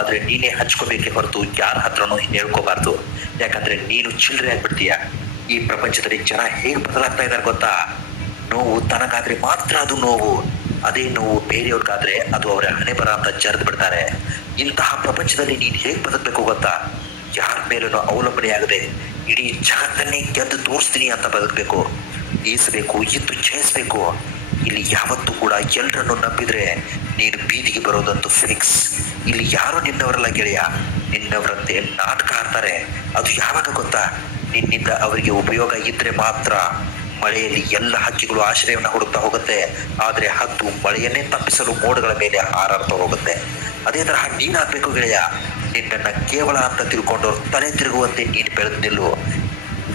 ನೋವಾದ್ರೆ ನೀನೇ ಹಂಚ್ಕೋಬೇಕೇ ಹೊರತು ಯಾರ ಹತ್ರನೂ ಹೇಳ್ಕೋಬಾರ್ದು. ಯಾಕಂದ್ರೆ ನೀನು ಚಿಲ್ಲರೆ ಆಗ್ಬಿಡ್ತೀಯ. ಈ ಪ್ರಪಂಚದಲ್ಲಿ ಜನ ಹೇಗೆ ಬದಲಾಗ್ತಾ ಇದ್ದಾರೆ ಗೊತ್ತಾ? ನೋವು ತನಗಾದ್ರೆ ಮಾತ್ರ ಅದು ನೋವು, ಅದೇ ನೋವು ಬೇರೆಯವ್ರಿಗಾದ್ರೆ ಅದು ಅವರ ಹಣೆ ಬರ ಅಂತ ಜರೆದು ಬಿಡ್ತಾರೆ. ಇಂತಹ ಪ್ರಪಂಚದಲ್ಲಿ ನೀನ್ ಹೇಗ್ ಬದುಕಬೇಕು ಗೊತ್ತಾ? ಯಾರ ಮೇಲೂ ಅವಲಂಬನೆಯಾಗದೆ ಇಡೀ ಜಗತ್ತನ್ನೇ ಗೆದ್ದು ತೋರಿಸ್ತೀನಿ ಅಂತ ಬದುಕಬೇಕು. ಈಸಬೇಕು, ಇದ್ದು ಜಯಿಸ್ಬೇಕು. ಇಲ್ಲಿ ಯಾವತ್ತೂ ಕೂಡ ಎಲ್ಲರನ್ನು ನಂಬಿದ್ರೆ ನೀನು ಬೀದಿಗೆ ಬರೋದಂತೂ ಫಿಕ್ಸ್. ಇಲ್ಲಿ ಯಾರು ನಿನ್ನವರಲ್ಲ ಗೆಳೆಯ, ನಿನ್ನವರಂತೆ ನಾಟಕ ಆಡ್ತಾರೆ. ಅದು ಯಾವಾಗ ಗೊತ್ತಾ? ನಿನ್ನಿಂದ ಅವರಿಗೆ ಉಪಯೋಗ ಇದ್ರೆ ಮಾತ್ರ. ಮಳೆಯಲ್ಲಿ ಎಲ್ಲ ಹಕ್ಕಿಗಳು ಆಶ್ರಯವನ್ನು ಹುಡುಕ್ತಾ ಹೋಗುತ್ತೆ, ಆದ್ರೆ ಹದ್ದು ಮಳೆಯನ್ನೇ ತಪ್ಪಿಸಲು ಮೋಡಗಳ ಮೇಲೆ ಹಾರಾಡ್ತಾ ಹೋಗುತ್ತೆ. ಅದೇ ತರಹ ನೀನಾಗ್ಬೇಕು ಗೆಳೆಯ. ನಿನ್ನನ್ನ ಕೇವಲ ಅಂತ ತಿಳ್ಕೊಂಡು ತಲೆ ತಿರುಗುವಂತೆ ನೀನು ಬೆಳೆದು ನಿಲ್ಲು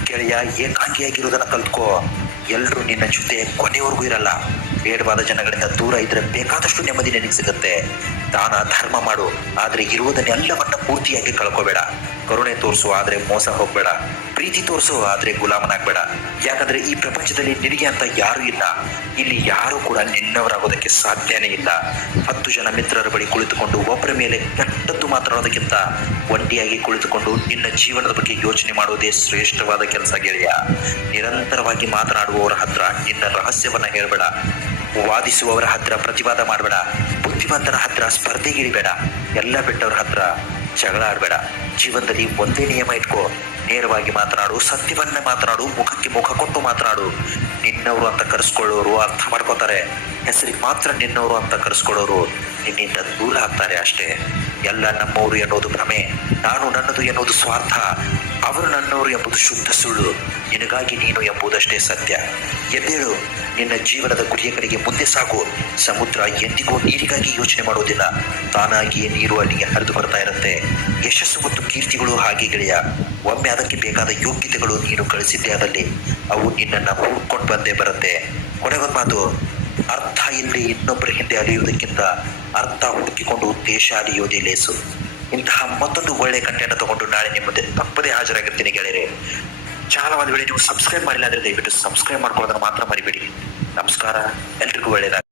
ಗೆಳೆಯ. ಏಕಾಂಗಿಯಾಗಿರುವುದನ್ನ ಕಲ್ತ್ಕೋ. ಎಲ್ರೂ ನಿನ್ನ ಜೊತೆ ಕೊನೆಯವರೆಗೂ ಇರಲ್ಲ. ಬೇಡವಾದ ಜನಗಳಿಂದ ದೂರ ಇದ್ರೆ ಬೇಕಾದಷ್ಟು ನೆಮ್ಮದಿ ನಿನಗೆ ಸಿಗುತ್ತೆ. ದಾನ ಧರ್ಮ ಮಾಡು, ಆದ್ರೆ ಇರುವುದನ್ನೆಲ್ಲವನ್ನ ಪೂರ್ತಿಯಾಗಿ ಕಳ್ಕೋಬೇಡ. ಕರುಣೆ ತೋರಿಸು, ಆದ್ರೆ ಮೋಸ ಹೋಗ್ಬೇಡ. ಪ್ರೀತಿ ತೋರಿಸು, ಆದ್ರೆ ಗುಲಾಮನಾಗ್ಬೇಡ. ಯಾಕಂದ್ರೆ ಈ ಪ್ರಪಂಚದಲ್ಲಿ ನಿನಗೆ ಅಂತ ಯಾರು ಇಲ್ಲ. ಇಲ್ಲಿ ಯಾರು ಕೂಡ ನಿನ್ನವರಾಗೋದಕ್ಕೆ ಸಾಧ್ಯನೇ ಇಲ್ಲ. 10 ಜನ ಮಿತ್ರರ ಬಳಿ ಕುಳಿತುಕೊಂಡು ಒಬ್ಬರ ಮೇಲೆ ಕೆಟ್ಟದ್ದು ಮಾತನಾಡೋದಕ್ಕಿಂತ ಒಂಟಿಯಾಗಿ ಕುಳಿತುಕೊಂಡು ನಿನ್ನ ಜೀವನದ ಬಗ್ಗೆ ಯೋಚನೆ ಮಾಡುವುದೇ ಶ್ರೇಷ್ಠವಾದ ಕೆಲಸ ಗೆಳೆಯ. ನಿರಂತರವಾಗಿ ಮಾತನಾಡುವವರ ಹತ್ರ ನಿನ್ನ ರಹಸ್ಯವನ್ನ ಹೇಳಬೇಡ. ವಾದಿಸುವವರ ಹತ್ರ ಪ್ರತಿವಾದ ಮಾಡಬೇಡ. ಬುದ್ಧಿವಂತರ ಹತ್ರ ಸ್ಪರ್ಧೆಗಿಳಿಬೇಡ. ಎಲ್ಲ ಬಿಟ್ಟವರ ಹತ್ರ ಜಗಳ ಆಡಬೇಡ. ಜೀವನದಲ್ಲಿ ಒಂದೇ ನಿಯಮ ಇಟ್ಕೋ, ನೇರವಾಗಿ ಮಾತನಾಡು, ಸತ್ಯವನ್ನೇ ಮಾತನಾಡು, ಮುಖಕ್ಕೆ ಮುಖ ಕೊಟ್ಟು ಮಾತನಾಡು. ನಿನ್ನವರು ಅಂತ ಕರೆಸ್ಕೊಳ್ಳೋರು ಅರ್ಥ ಮಾಡ್ಕೋತಾರೆ, ಹೆಸರಿಗೆ ಮಾತ್ರ ನಿನ್ನವರು ಅಂತ ಕರೆಸ್ಕೊಳ್ಳೋರು ನಿನ್ನಿಂದ ದೂರ ಆಗ್ತಾರೆ ಅಷ್ಟೇ. ಎಲ್ಲ ನಮ್ಮವರು ಎನ್ನುವುದು ಭ್ರಮೆ, ನಾನು ನನ್ನದು ಎನ್ನುವುದು ಸ್ವಾರ್ಥ, ಅವರು ನನ್ನವರು ಎಂಬುದು ಶುದ್ಧ ಸುಳ್ಳು, ನಿನಗಾಗಿ ನೀನು ಎಂಬುದಷ್ಟೇ ಸತ್ಯ. ಎದ್ದೇಳು, ನಿನ್ನ ಜೀವನದ ಗುರಿಯ ಕಡೆಗೆ ಮುಂದೆ ಸಾಗು. ಸಮುದ್ರ ಎಂದಿಗೂ ನೀರಿಗಾಗಿ ಯೋಚನೆ ಮಾಡುವುದಿಲ್ಲ, ತಾನಾಗಿಯೇ ನೀರು ಅಲ್ಲಿಗೆ ಹರಿದು ಬರ್ತಾ ಇರುತ್ತೆ. ಯಶಸ್ಸು ಮತ್ತು ಕೀರ್ತಿಗಳು ಹಾಗೆ ಗೆಳೆಯ. ಒಮ್ಮೆ ಅದಕ್ಕೆ ಬೇಕಾದ ಯೋಗ್ಯತೆಗಳು ನೀನು ಕಳಿಸಿದ್ದೆ ಆದಲ್ಲಿ ಅವು ನಿನ್ನನ್ನು ಹುಡ್ಕೊಂಡು ಬಂದೇ ಬರುತ್ತೆ. ಕೊನೆಗೊಂದು ಮಾತು, ಅರ್ಥ ಇಲ್ಲದೆ ಇನ್ನೊಬ್ಬರ ಹಿಂದೆ ಅಲಿಯುವುದಕ್ಕಿಂತ ಅರ್ಥ ಹುಡುಕಿಕೊಂಡು ದೇಶ ಅಲಿಯೋದೇ ಲೇಸು. ಇಂತಹ ಮತ್ತೊಂದು ಒಳ್ಳೆಯ ಕಂಟೆಂಟ್ ತಗೊಂಡು ನಾಳೆ ನಿಮ್ಮ ಮುಂದೆ ತಪ್ಪದೇ ಹಾಜರಾಗಿರ್ತೀನಿ ಗೆಳೆಯರೆ. ಚಾನಲ್ ಒಂದು ವೇಳೆ ನೀವು ಸಬ್ಸ್ಕ್ರೈಬ್ ಮಾಡಿಲ್ಲ ಅಂದ್ರೆ ದಯವಿಟ್ಟು ಸಬ್ಸ್ಕ್ರೈಬ್ ಮಾಡ್ಕೊಳ್ಳೋದನ್ನು ಮಾತ್ರ ಮರಿಬೇಡಿ. ನಮಸ್ಕಾರ, ಎಲ್ರಿಗೂ ಒಳ್ಳೆಯದಾಗ.